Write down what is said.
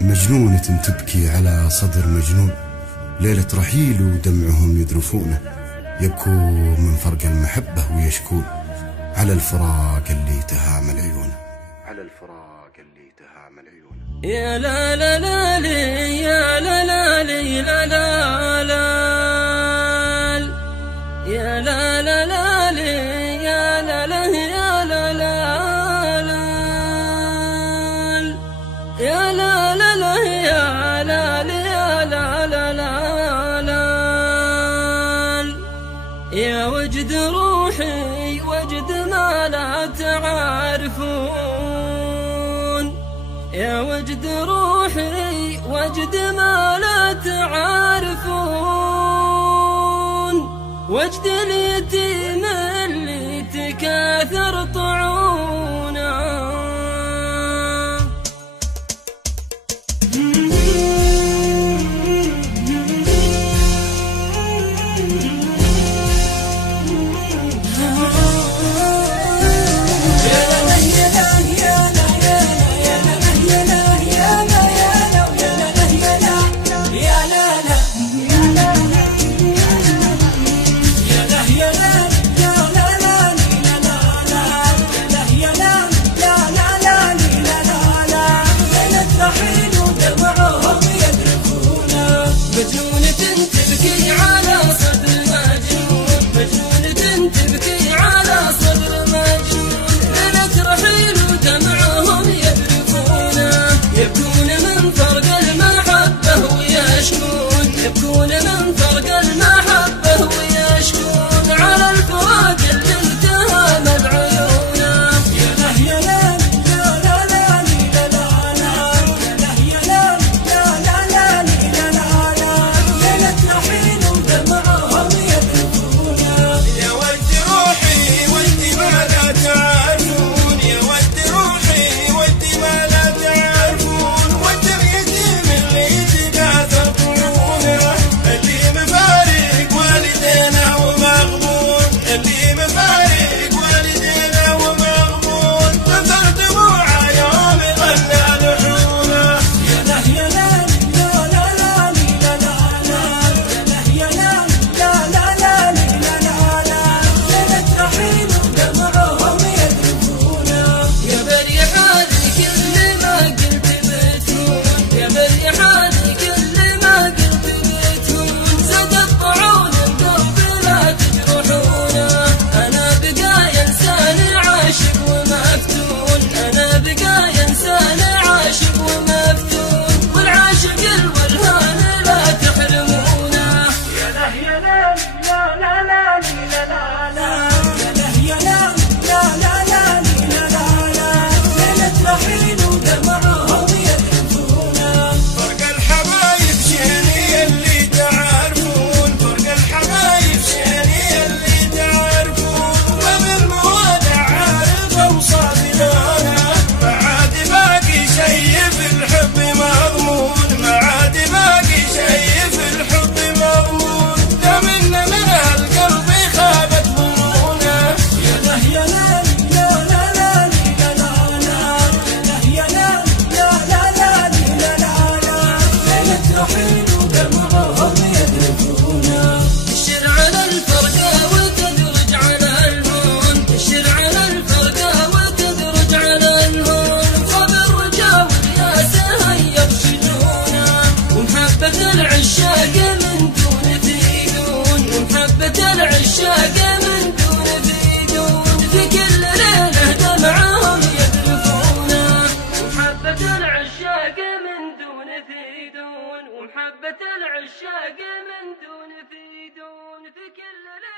مجنونة تبكي على صدر مجنون، ليلة رحيل ودمعهم يذرفونه، يبكون من فرق المحبة ويشكون على الفراق اللي تهامل عيونه، على الفراق اللي تهامل عيونه. يا لا لا لا لي يا لا لا لي لا لا لا يا لا لا لا لي يا لا لا يا لا لا لا يا لا لا لا يا لا يا لا لا لا يا وجد روحي وجد ما لا تعرفون، يا وجد روحي وجد ما لا تعرفون، وجد اليتيم اللي تكاثر طعونه. مجنونة تبكي على صدر مجنون، مجنونة تبكي على صدر مجنون، ليلة رحيل ودمعهم يذرفونه، يبكون من فرق المحبة ويشكون، يبكون من فرق المحبة ويشكون على الفراق اللي التهامت عيونه. يا له يا لا لا لا لا لا لا لا يا لا لا لا لا لا العشاق من دون فيدون، ومحبة العشاق من دون فيدون، في كل ليلة دمعهم يذرفونه، ومحبة العشاق من دون فيدون، ومحبة العشاق من دون فيدون، في كل ليلة